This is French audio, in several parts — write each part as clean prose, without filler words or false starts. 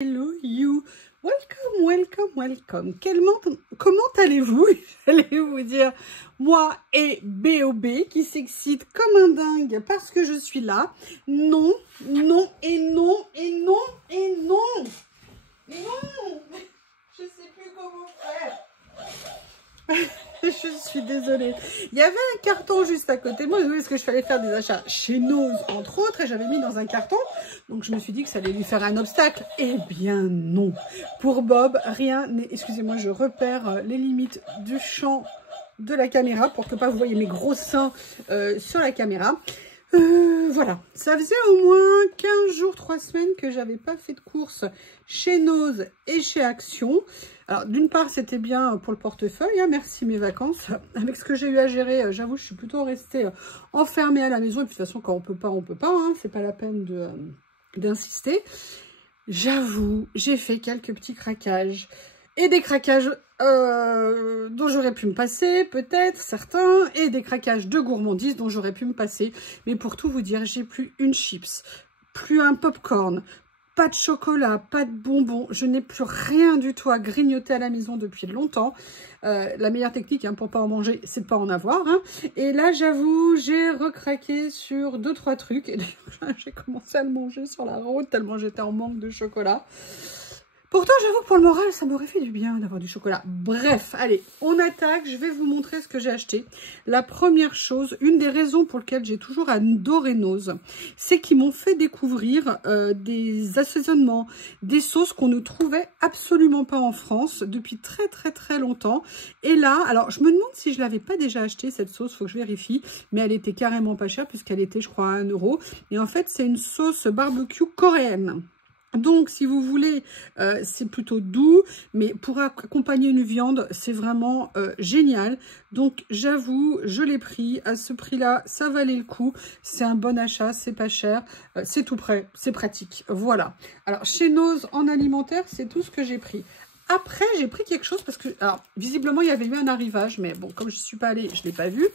Hello you, welcome, welcome, welcome. Comment allez-vous? J'allais vous dire, moi et BOB qui s'excite comme un dingue parce que je suis là. Non, non et non et non et non. Non, je sais plus comment faire. Je suis désolée. Il y avait un carton juste à côté de moi. Vous voyez ce que je fallait faire des achats chez Nose, entre autres, et j'avais mis dans un carton. Donc je me suis dit que ça allait lui faire un obstacle. Eh bien non. Pour Bob, rien n'est... Excusez-moi, je repère les limites du champ de la caméra pour que pas vous voyez mes gros seins sur la caméra. Voilà, ça faisait au moins 15 jours, 3 semaines que j'avais pas fait de course chez Nose et chez Action. Alors d'une part c'était bien pour le portefeuille, hein, merci mes vacances. Avec ce que j'ai eu à gérer, j'avoue je suis plutôt restée enfermée à la maison. Et puis de toute façon quand on peut pas, hein, c'est pas la peine d'insister. J'avoue, j'ai fait quelques petits craquages. Et des craquages dont j'aurais pu me passer, peut-être, certains, et des craquages de gourmandise dont j'aurais pu me passer. Mais pour tout vous dire, j'ai plus une chips, plus un popcorn, pas de chocolat, pas de bonbons. Je n'ai plus rien du tout à grignoter à la maison depuis longtemps. La meilleure technique hein, pour pas en manger, c'est de pas en avoir. Hein. Et là, j'avoue, j'ai recraqué sur 2-3 trucs. Et d'ailleurs, j'ai commencé à le manger sur la route tellement j'étais en manque de chocolat. Pourtant, j'avoue que pour le moral, ça m'aurait fait du bien d'avoir du chocolat. Bref, allez, on attaque. Je vais vous montrer ce que j'ai acheté. La première chose, une des raisons pour lesquelles j'ai toujours adoré Nose, c'est qu'ils m'ont fait découvrir des assaisonnements, des sauces qu'on ne trouvait absolument pas en France depuis très longtemps. Et là, alors, je me demande si je l'avais pas déjà acheté, cette sauce, faut que je vérifie. Mais elle était carrément pas chère puisqu'elle était, je crois, à 1 €. Et en fait, c'est une sauce barbecue coréenne. Donc, si vous voulez, c'est plutôt doux, mais pour accompagner une viande, c'est vraiment génial. Donc, j'avoue, je l'ai pris à ce prix-là, ça valait le coup. C'est un bon achat, c'est pas cher, c'est tout prêt, c'est pratique. Voilà. Alors, chez Nose, en alimentaire, c'est tout ce que j'ai pris. Après, j'ai pris quelque chose parce que, alors, visiblement, il y avait eu un arrivage, mais bon, comme je ne suis pas allée, je ne l'ai pas vu.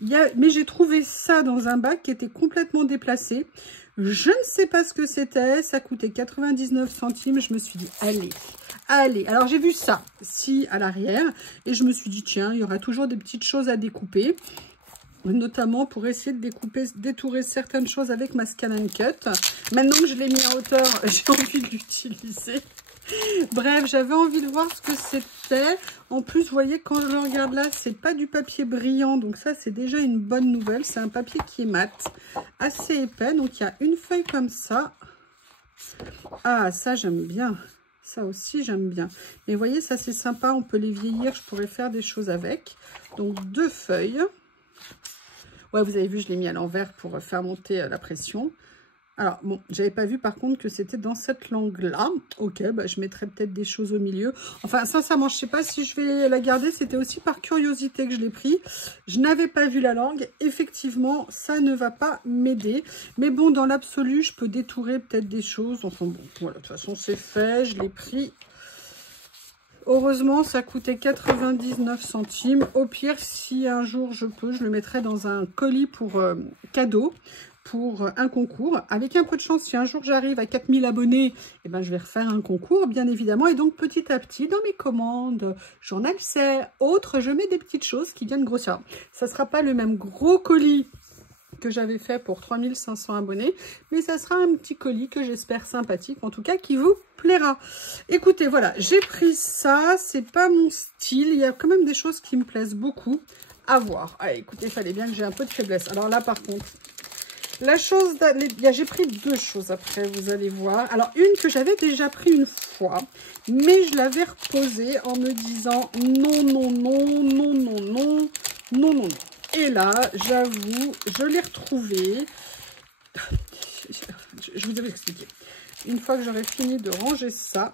Mais j'ai trouvé ça dans un bac qui était complètement déplacé. Je ne sais pas ce que c'était, ça coûtait 99 centimes. Je me suis dit, allez, allez. Alors, j'ai vu ça, ci, à l'arrière, et je me suis dit, tiens, il y aura toujours des petites choses à découper. Notamment pour essayer de découper, détourer certaines choses avec ma Scan & Cut. Maintenant que je l'ai mis en hauteur, j'ai envie de l'utiliser. Bref, j'avais envie de voir ce que c'était. En plus, vous voyez, quand je le regarde là, c'est pas du papier brillant. Donc ça, c'est déjà une bonne nouvelle. C'est un papier qui est mat, assez épais. Donc, il y a une feuille comme ça. Ah, ça, j'aime bien. Ça aussi, j'aime bien. Et vous voyez, ça, c'est sympa. On peut les vieillir. Je pourrais faire des choses avec. Donc, 2 feuilles. Ouais, vous avez vu, je l'ai mis à l'envers pour faire monter la pression. Alors, bon, j'avais pas vu par contre que c'était dans cette langue-là. Ok, bah, je mettrai peut-être des choses au milieu. Enfin, sincèrement, je sais pas si je vais la garder. C'était aussi par curiosité que je l'ai pris. Je n'avais pas vu la langue. Effectivement, ça ne va pas m'aider. Mais bon, dans l'absolu, je peux détourer peut-être des choses. Enfin bon, voilà, de toute façon, c'est fait. Je l'ai pris. Heureusement, ça coûtait 99 centimes. Au pire, si un jour je peux, je le mettrai dans un colis pour cadeau. Pour un concours. Avec un peu de chance, si un jour j'arrive à 4000 abonnés, eh ben, je vais refaire un concours, bien évidemment. Et donc, petit à petit, dans mes commandes, journal c'est autres, je mets des petites choses qui viennent grossir. Ça ne sera pas le même gros colis que j'avais fait pour 3500 abonnés, mais ça sera un petit colis que j'espère sympathique, en tout cas qui vous plaira. Écoutez, voilà, j'ai pris ça, c'est pas mon style, il y a quand même des choses qui me plaisent beaucoup à voir. Allez, écoutez, il fallait bien que j'ai un peu de faiblesse. Alors là, par contre, la chose, j'ai pris 2 choses après, vous allez voir. Alors, une que j'avais déjà pris une fois, mais je l'avais reposée en me disant non, non, non, non, non, non, non, non. Et là, j'avoue, je l'ai retrouvée. Je vous avais expliqué. Une fois que j'aurai fini de ranger ça,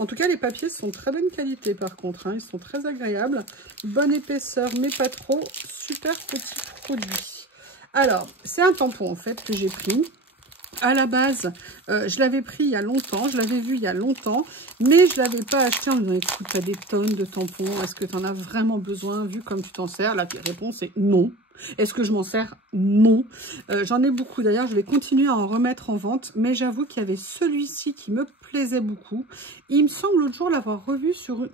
en tout cas, les papiers sont très bonne qualité par contre, hein, ils sont très agréables. Bonne épaisseur, mais pas trop. Super petit produit. Alors, c'est un tampon en fait que j'ai pris. À la base, je l'avais pris il y a longtemps, je l'avais vu il y a longtemps, mais je ne l'avais pas acheté en me disant, écoute, tu as des tonnes de tampons, est-ce que tu en as vraiment besoin vu comme tu t'en sers? La réponse est non. Est-ce que je m'en sers? Non. J'en ai beaucoup d'ailleurs, je vais continuer à en remettre en vente, mais j'avoue qu'il y avait celui-ci qui me plaisait beaucoup. Il me semble l'autre jour l'avoir vu sur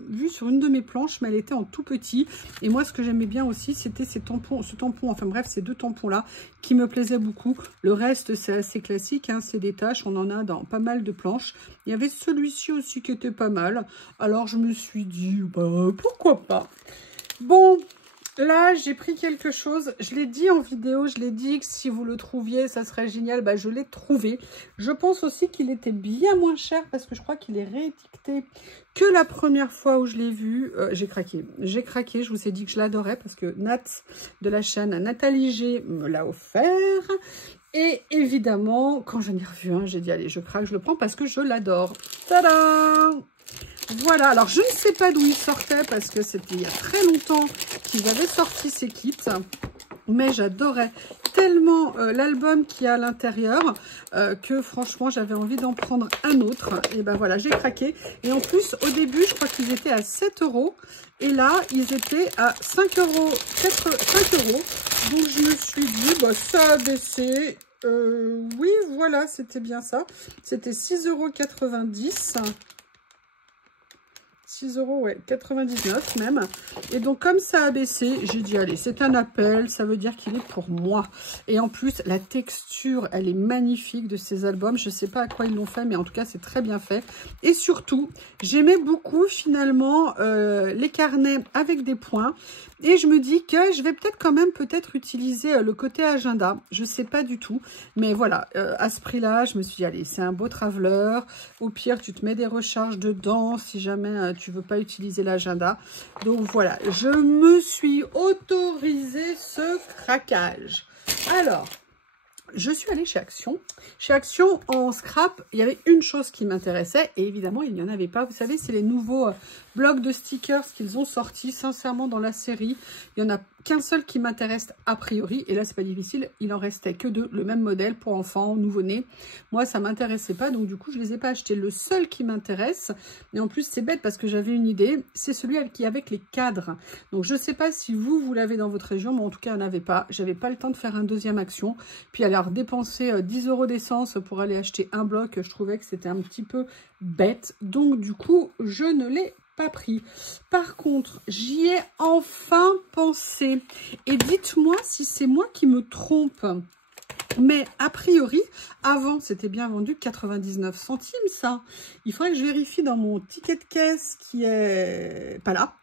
une de mes planches, mais elle était en tout petit. Et moi, ce que j'aimais bien aussi, c'était ce tampon, enfin bref, ces deux tampons-là qui me plaisaient beaucoup. Le reste, c'est assez classique, hein, c'est des taches, on en a dans pas mal de planches. Il y avait celui-ci aussi qui était pas mal. Alors, je me suis dit, bah, pourquoi pas. Bon... Là, j'ai pris quelque chose, je l'ai dit en vidéo, je l'ai dit que si vous le trouviez, ça serait génial, bah, je l'ai trouvé. Je pense aussi qu'il était bien moins cher parce que je crois qu'il est réétiqueté que la première fois où je l'ai vu. J'ai craqué, je vous ai dit que je l'adorais parce que Nat de la chaîne Nathalie G me l'a offert. Et évidemment, quand j'en ai revu un, j'ai dit allez, je craque, je le prends parce que je l'adore. Tada! Voilà, alors je ne sais pas d'où ils sortaient parce que c'était il y a très longtemps qu'ils avaient sorti ces kits. Mais j'adorais tellement l'album qu'il y a à l'intérieur que franchement j'avais envie d'en prendre un autre. Et ben voilà, j'ai craqué. Et en plus, au début, je crois qu'ils étaient à 7 €. Et là, ils étaient à 5 €. Donc je me suis dit, bah, ça a baissé. Oui, voilà, c'était bien ça. C'était 6,90 €. 6 €, ouais, 99 même. Et donc, comme ça a baissé, j'ai dit, allez, c'est un appel, ça veut dire qu'il est pour moi. Et en plus, la texture, elle est magnifique de ces albums. Je ne sais pas à quoi ils l'ont fait, mais en tout cas, c'est très bien fait. Et surtout, j'aimais beaucoup, finalement, les carnets avec des points. Et je me dis que je vais peut-être quand même utiliser le côté agenda. Je ne sais pas du tout. Mais voilà, à ce prix-là, je me suis dit, allez, c'est un beau traveler. Au pire, tu te mets des recharges dedans si jamais tu ne veux pas utiliser l'agenda. Donc voilà, je me suis autorisé ce craquage. Alors, je suis allée chez Action. Chez Action, en scrap, il y avait une chose qui m'intéressait. Et évidemment, il n'y en avait pas. Vous savez, c'est les nouveaux blocs de stickers qu'ils ont sortis. Sincèrement, dans la série, il n'y en a qu'un seul qui m'intéresse a priori. Et là, c'est pas difficile. Il en restait que deux. Le même modèle pour enfants, nouveau-nés. Moi, ça m'intéressait pas. Donc, du coup, je les ai pas achetés. Le seul qui m'intéresse, et en plus, c'est bête parce que j'avais une idée, c'est celui qui est avec les cadres. Donc, je sais pas si vous l'avez dans votre région. Mais en tout cas, il n'y en avait pas. J'avais pas le temps de faire un deuxième Action. Puis, alors, dépenser 10 € d'essence pour aller acheter un bloc, je trouvais que c'était un petit peu bête. Donc, du coup, je ne l'ai pas pris. Par contre, j'y ai enfin pensé. Et dites-moi si c'est moi qui me trompe. Mais a priori, avant, c'était bien vendu 99 centimes, ça. Il faudrait que je vérifie dans mon ticket de caisse qui est pas là,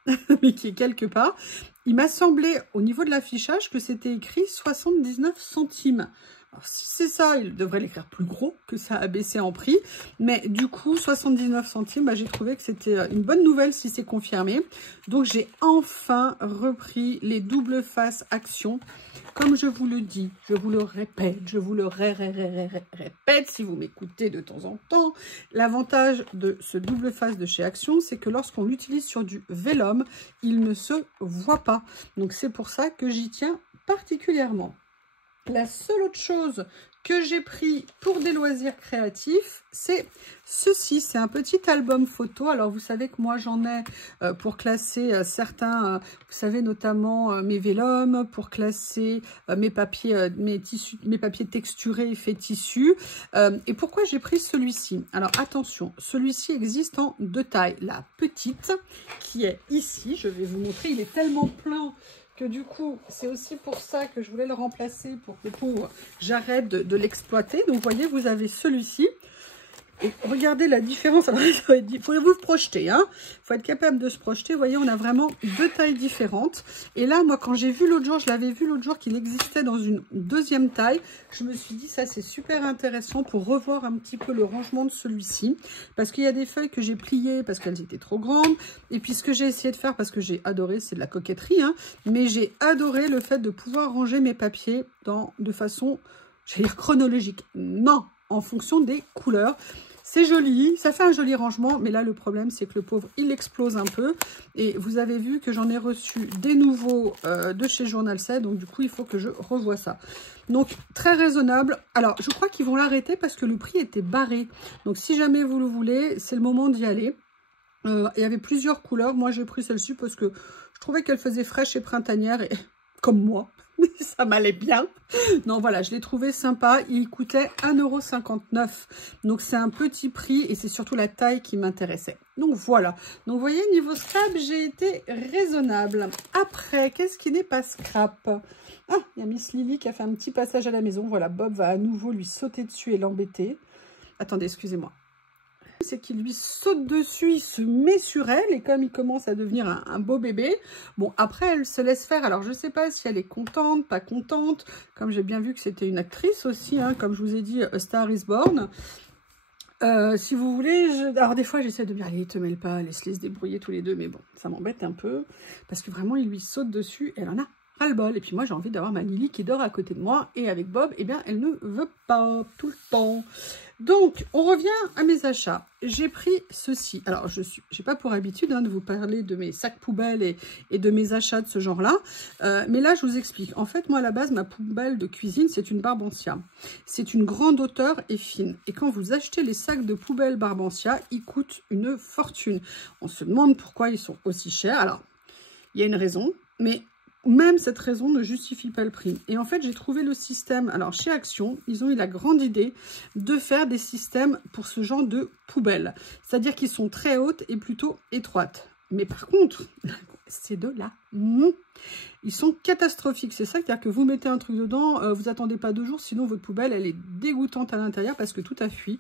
mais qui est quelque part. Il m'a semblé, au niveau de l'affichage, que c'était écrit 79 centimes. Alors, si c'est ça, il devrait l'écrire plus gros, que ça a baissé en prix. Mais du coup, 79 centimes, bah, j'ai trouvé que c'était une bonne nouvelle si c'est confirmé. Donc, j'ai enfin repris les double face Action. Comme je vous le dis, je vous le répète, je vous le répète si vous m'écoutez de temps en temps. L'avantage de ce double face de chez Action, c'est que lorsqu'on l'utilise sur du vélum, il ne se voit pas. Donc, c'est pour ça que j'y tiens particulièrement. La seule autre chose que j'ai pris pour des loisirs créatifs, c'est ceci. C'est un petit album photo. Alors, vous savez que moi, j'en ai pour classer certains, vous savez, notamment mes vélums, pour classer mes papiers texturés faits tissu. Et pourquoi j'ai pris celui-ci? Alors, attention, celui-ci existe en deux tailles. La petite, qui est ici, je vais vous montrer, il est tellement plein que du coup, c'est aussi pour ça que je voulais le remplacer pour que j'arrête de l'exploiter. Donc, vous voyez, vous avez celui-ci. Et regardez la différence. Alors, il faut vous projeter, hein. Il faut être capable de se projeter. Vous voyez, on a vraiment deux tailles différentes. Et là, moi, quand j'ai vu l'autre jour, je l'avais vu l'autre jour qu'il existait dans une deuxième taille. Je me suis dit, ça, c'est super intéressant pour revoir un petit peu le rangement de celui-ci. Parce qu'il y a des feuilles que j'ai pliées parce qu'elles étaient trop grandes. Et puis, ce que j'ai essayé de faire, parce que j'ai adoré, c'est de la coquetterie, hein. Mais j'ai adoré le fait de pouvoir ranger mes papiers de façon, j'allais dire chronologique. Non, en fonction des couleurs. C'est joli, ça fait un joli rangement, mais là, le problème, c'est que le pauvre, il explose un peu. Et vous avez vu que j'en ai reçu des nouveaux de chez Journal 7, donc du coup, il faut que je revoie ça. Donc, très raisonnable. Alors, je crois qu'ils vont l'arrêter parce que le prix était barré. Donc, si jamais vous le voulez, c'est le moment d'y aller. Il y avait plusieurs couleurs. Moi, j'ai pris celle-ci parce que je trouvais qu'elle faisait fraîche et printanière, et comme moi. Ça m'allait bien. Non, voilà, je l'ai trouvé sympa. Il coûtait 1,59 €. Donc, c'est un petit prix et c'est surtout la taille qui m'intéressait. Donc, voilà. Donc, vous voyez, niveau scrap, j'ai été raisonnable. Après, qu'est-ce qui n'est pas scrap? Ah, il y a Miss Lily qui a fait un petit passage à la maison. Voilà, Bob va à nouveau lui sauter dessus et l'embêter. Attendez, excusez-moi. C'est qu'il lui saute dessus, il se met sur elle et comme il commence à devenir un beau bébé, bon après elle se laisse faire. Alors je sais pas si elle est contente, pas contente, comme j'ai bien vu que c'était une actrice aussi, hein, comme je vous ai dit, A Star is Born. Si vous voulez, alors des fois j'essaie de me dire, allez, te mêle pas, laisse-les se débrouiller tous les deux, mais bon, ça m'embête un peu, parce que vraiment il lui saute dessus, elle en a ras-le-bol. Et puis moi j'ai envie d'avoir ma Lily qui dort à côté de moi, et avec Bob, eh bien elle ne veut pas tout le temps. Donc, on revient à mes achats. J'ai pris ceci. Alors, je n'ai pas pour habitude de vous parler de mes sacs poubelles et de mes achats de ce genre-là. Mais là, je vous explique. En fait, moi, à la base, ma poubelle de cuisine, c'est une Barbancia. C'est une grande hauteur et fine. Et quand vous achetez les sacs de poubelle Barbancia, ils coûtent une fortune. On se demande pourquoi ils sont aussi chers. Alors, il y a une raison, mais... même cette raison ne justifie pas le prix. Et en fait, j'ai trouvé le système. Alors, chez Action, ils ont eu la grande idée de faire des systèmes pour ce genre de poubelles. C'est-à-dire qu'ils sont très hautes et plutôt étroites. Mais par contre, c'est de la mou. Ils sont catastrophiques. C'est ça, c'est-à-dire que vous mettez un truc dedans, vous attendez pas 2 jours, sinon votre poubelle, elle est dégoûtante à l'intérieur parce que tout a fui.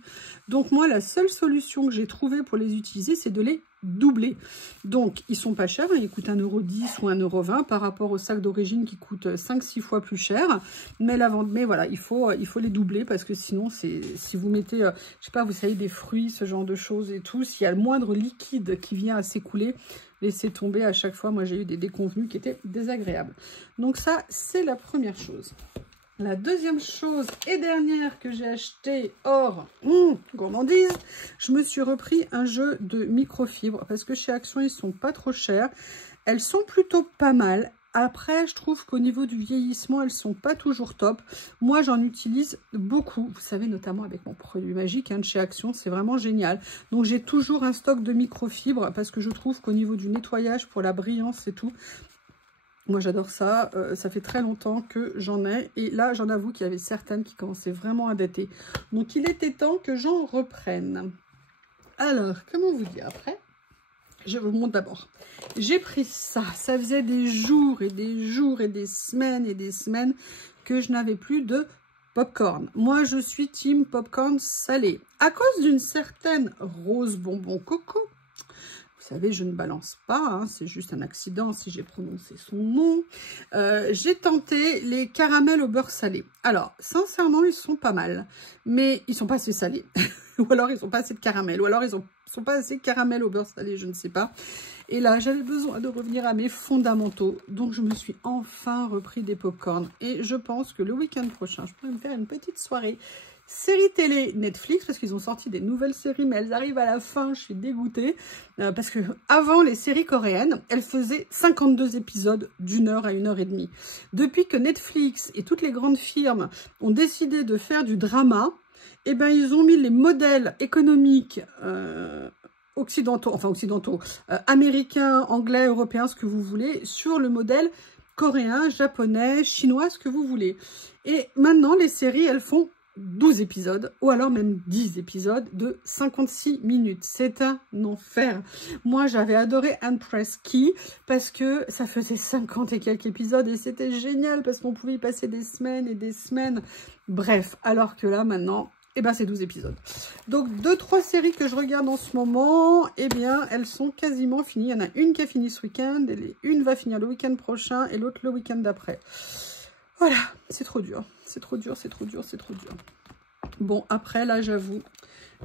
Donc moi, la seule solution que j'ai trouvée pour les utiliser, c'est de les doubler. Donc, ils sont pas chers, hein, ils coûtent 1,10 € ou 1,20 € par rapport au sac d'origine qui coûte 5-6 fois plus cher. Mais voilà, il faut les doubler parce que sinon, si vous mettez, je sais pas, vous savez, des fruits, ce genre de choses et tout, s'il y a le moindre liquide qui vient à s'écouler, laissez tomber à chaque fois. Moi, j'ai eu des déconvenues qui étaient désagréables. Donc ça, c'est la première chose. La deuxième chose et dernière que j'ai acheté hors gourmandise, je me suis repris un jeu de microfibres parce que chez Action, ils sont pas trop chers. Elles sont plutôt pas mal. Après, je trouve qu'au niveau du vieillissement, elles sont pas toujours top. Moi, j'en utilise beaucoup. Vous savez, notamment avec mon produit magique de chez Action, c'est vraiment génial. Donc, j'ai toujours un stock de microfibres parce que je trouve qu'au niveau du nettoyage, pour la brillance et tout, moi, j'adore ça. Ça fait très longtemps que j'en ai. Et là, j'en avoue qu'il y avait certaines qui commençaient vraiment à dater. Donc, il était temps que j'en reprenne. Alors, comment vous dire après? Je vous montre d'abord. J'ai pris ça. Ça faisait des jours et des jours et des semaines que je n'avais plus de popcorn. Moi, je suis team popcorn salé. À cause d'une certaine Rose Bonbon Coco. Vous savez, je ne balance pas, hein, c'est juste un accident si j'ai prononcé son nom. J'ai tenté les caramels au beurre salé. Alors, sincèrement, ils sont pas mal, mais ils sont pas assez salés. Ou alors, ils ont pas assez de caramel. Ou alors, ils sont pas assez caramel au beurre salé, je ne sais pas. Et là, j'avais besoin de revenir à mes fondamentaux. Donc, je me suis enfin repris des pop-corn. Et je pense que le week-end prochain, je pourrais me faire une petite soirée série télé Netflix, parce qu'ils ont sorti des nouvelles séries, mais elles arrivent à la fin, je suis dégoûtée, parce que avant les séries coréennes, elles faisaient 52 épisodes d'1 heure à 1h30. Depuis que Netflix et toutes les grandes firmes ont décidé de faire du drama, eh ben, ils ont mis les modèles économiques américains, anglais, européens, ce que vous voulez, sur le modèle coréen, japonais, chinois, ce que vous voulez. Et maintenant, les séries, elles font 12 épisodes, ou alors même 10 épisodes de 56 minutes. C'est un enfer. Moi, j'avais adoré Empress Ki parce que ça faisait 50 et quelques épisodes et c'était génial parce qu'on pouvait y passer des semaines et des semaines. Bref, alors que là, maintenant, eh ben, c'est 12 épisodes. Donc, 2-3 séries que je regarde en ce moment, eh bien, elles sont quasiment finies. Il y en a une qui a fini ce week-end, une va finir le week-end prochain et l'autre le week-end d'après. Voilà, c'est trop dur. C'est trop dur, c'est trop dur, c'est trop dur. Bon, après, là, j'avoue,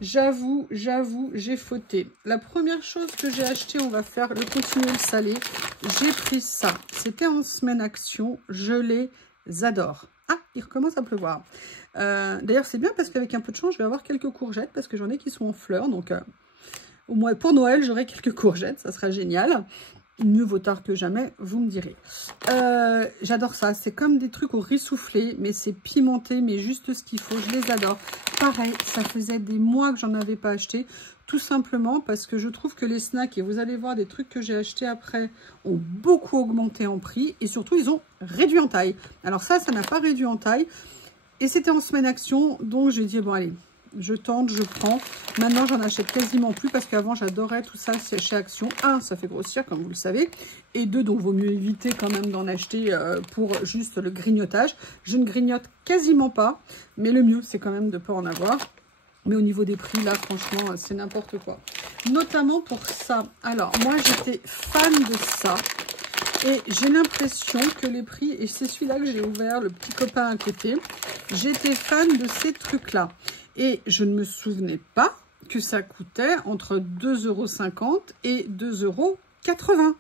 j'ai fauté. La première chose que j'ai acheté, on va faire le continuel salé. J'ai pris ça. C'était en semaine Action. Je les adore. Ah, il recommence à pleuvoir. D'ailleurs, c'est bien parce qu'avec un peu de chance, je vais avoir quelques courgettes parce que j'en ai qui sont en fleurs. Donc, au moins pour Noël, j'aurai quelques courgettes. Ça sera génial. mieux vaut tard que jamais, vous me direz. J'adore ça, c'est comme des trucs au riz soufflé, mais c'est pimenté, mais juste ce qu'il faut, je les adore. Pareil, ça faisait des mois que j'en avais pas acheté, tout simplement parce que je trouve que les snacks, et vous allez voir des trucs que j'ai achetés après, ont beaucoup augmenté en prix, et surtout ils ont réduit en taille. Alors ça n'a pas réduit en taille, et c'était en semaine action, donc j'ai dit bon allez, je tente, je prends. Maintenant, j'en achète quasiment plus parce qu'avant, j'adorais tout ça chez Action. 1, ça fait grossir, comme vous le savez. Et 2, donc, vaut mieux éviter quand même d'en acheter pour juste le grignotage. Je ne grignote quasiment pas, mais le mieux, c'est quand même de ne pas en avoir. Mais au niveau des prix, là, franchement, c'est n'importe quoi. Notamment pour ça. Alors, moi, j'étais fan de ça. Et j'ai l'impression que les prix, et c'est celui-là que j'ai ouvert, le petit copain à côté, j'étais fan de ces trucs-là. Et je ne me souvenais pas que ça coûtait entre 2,50 € et 2,80 €.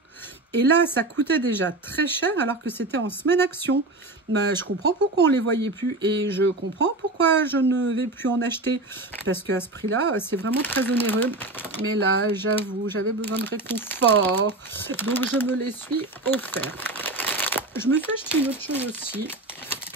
Et là, ça coûtait déjà très cher alors que c'était en semaine action. Ben, je comprends pourquoi on ne les voyait plus et je comprends pourquoi je ne vais plus en acheter. Parce qu'à ce prix-là, c'est vraiment très onéreux. Mais là, j'avoue, j'avais besoin de réconfort. Donc, je me les suis offert. Je me suis acheté une autre chose aussi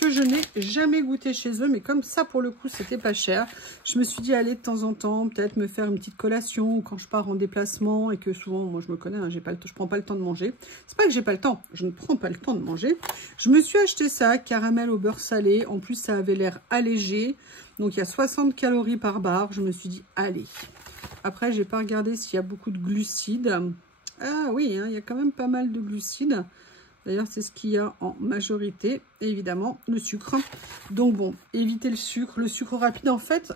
que je n'ai jamais goûté chez eux, mais comme ça pour le coup c'était pas cher, je me suis dit allez de temps en temps peut-être me faire une petite collation ou quand je pars en déplacement et que souvent moi je me connais, hein, je prends pas le temps de manger. C'est pas que j'ai pas le temps, je ne prends pas le temps de manger. Je me suis acheté ça, caramel au beurre salé, en plus ça avait l'air allégé, donc il y a 60 calories par barre. Je me suis dit allez. Après j'ai pas regardé s'il y a beaucoup de glucides. Ah oui, hein, il y a quand même pas mal de glucides. D'ailleurs, c'est ce qu'il y a en majorité. Et évidemment, le sucre. Donc bon, évitez le sucre. Le sucre rapide, en fait,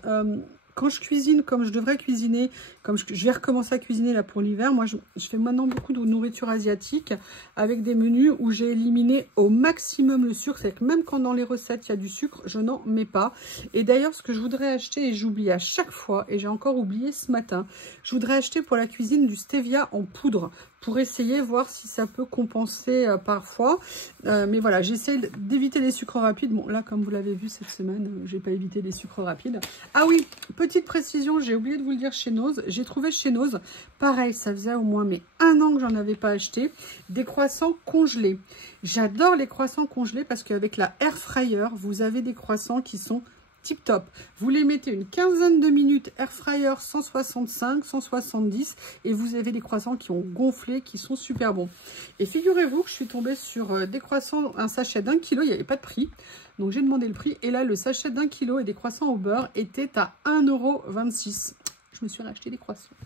quand je cuisine comme je devrais cuisiner, comme je vais recommencer à cuisiner là pour l'hiver, moi je fais maintenant beaucoup de nourriture asiatique avec des menus où j'ai éliminé au maximum le sucre. C'est que même quand dans les recettes il y a du sucre, je n'en mets pas. Et d'ailleurs, ce que je voudrais acheter, et j'oublie à chaque fois, et j'ai encore oublié ce matin, je voudrais acheter pour la cuisine du stevia en poudre pour essayer, voir si ça peut compenser parfois. Mais voilà, j'essaie d'éviter les sucres rapides. Bon, là, comme vous l'avez vu cette semaine, j'ai pas évité les sucres rapides. Ah oui, petite précision, j'ai oublié de vous le dire chez Noz. J'ai trouvé chez Noz, pareil, ça faisait au moins 1 an que j'en avais pas acheté, des croissants congelés. J'adore les croissants congelés parce qu'avec la air fryer, vous avez des croissants qui sont tip top. Vous les mettez une quinzaine de minutes air fryer 165, 170 et vous avez des croissants qui ont gonflé, qui sont super bons. Et figurez-vous que je suis tombée sur des croissants, un sachet d'1 kg, il n'y avait pas de prix. Donc j'ai demandé le prix et là le sachet d'1 kg et des croissants au beurre était à 1,26 €. Je me suis racheté des croissants.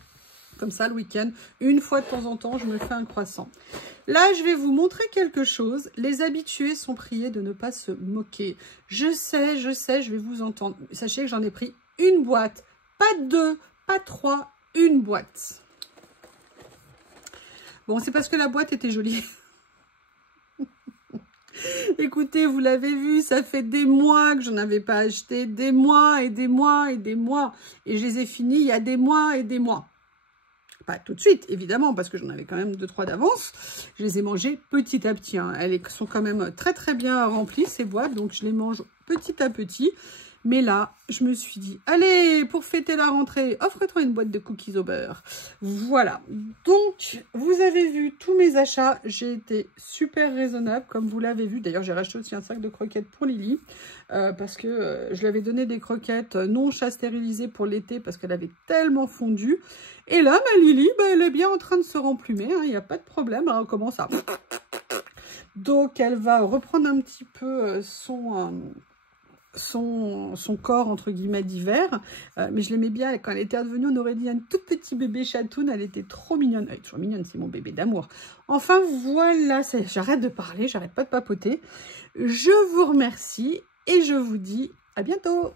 Comme ça, le week-end, une fois de temps en temps, je me fais un croissant. Là, je vais vous montrer quelque chose. Les habitués sont priés de ne pas se moquer. Je sais, je vais vous entendre. Sachez que j'en ai pris une boîte. Pas 2, pas 3, une boîte. Bon, c'est parce que la boîte était jolie. Écoutez, vous l'avez vu, ça fait des mois que je n'en avais pas acheté. Des mois et des mois et des mois. Et je les ai finis il y a des mois et des mois. Pas tout de suite, évidemment, parce que j'en avais quand même 2-3 d'avance. Je les ai mangées petit à petit. Hein. Elles sont quand même très très bien remplies, ces boîtes. Donc, je les mange petit à petit. Mais là, je me suis dit, allez, pour fêter la rentrée, offre-toi une boîte de cookies au beurre. Voilà. Donc, vous avez vu tous mes achats. J'ai été super raisonnable, comme vous l'avez vu. D'ailleurs, j'ai racheté aussi un sac de croquettes pour Lily. Parce que je lui avais donné des croquettes non chat stérilisées pour l'été parce qu'elle avait tellement fondu. Et là, ma Lily, elle est bien en train de se remplumer. Il n'y a pas de problème. Elle commence à... Donc, elle va reprendre un petit peu son corps, entre guillemets, d'hiver. Mais je l'aimais bien. Et quand elle était revenue, on aurait dit un tout petit bébé chatoun. Elle était trop mignonne. Elle est toujours mignonne, c'est mon bébé d'amour. Enfin, voilà. J'arrête de parler, j'arrête pas de papoter. Je vous remercie et je vous dis à bientôt.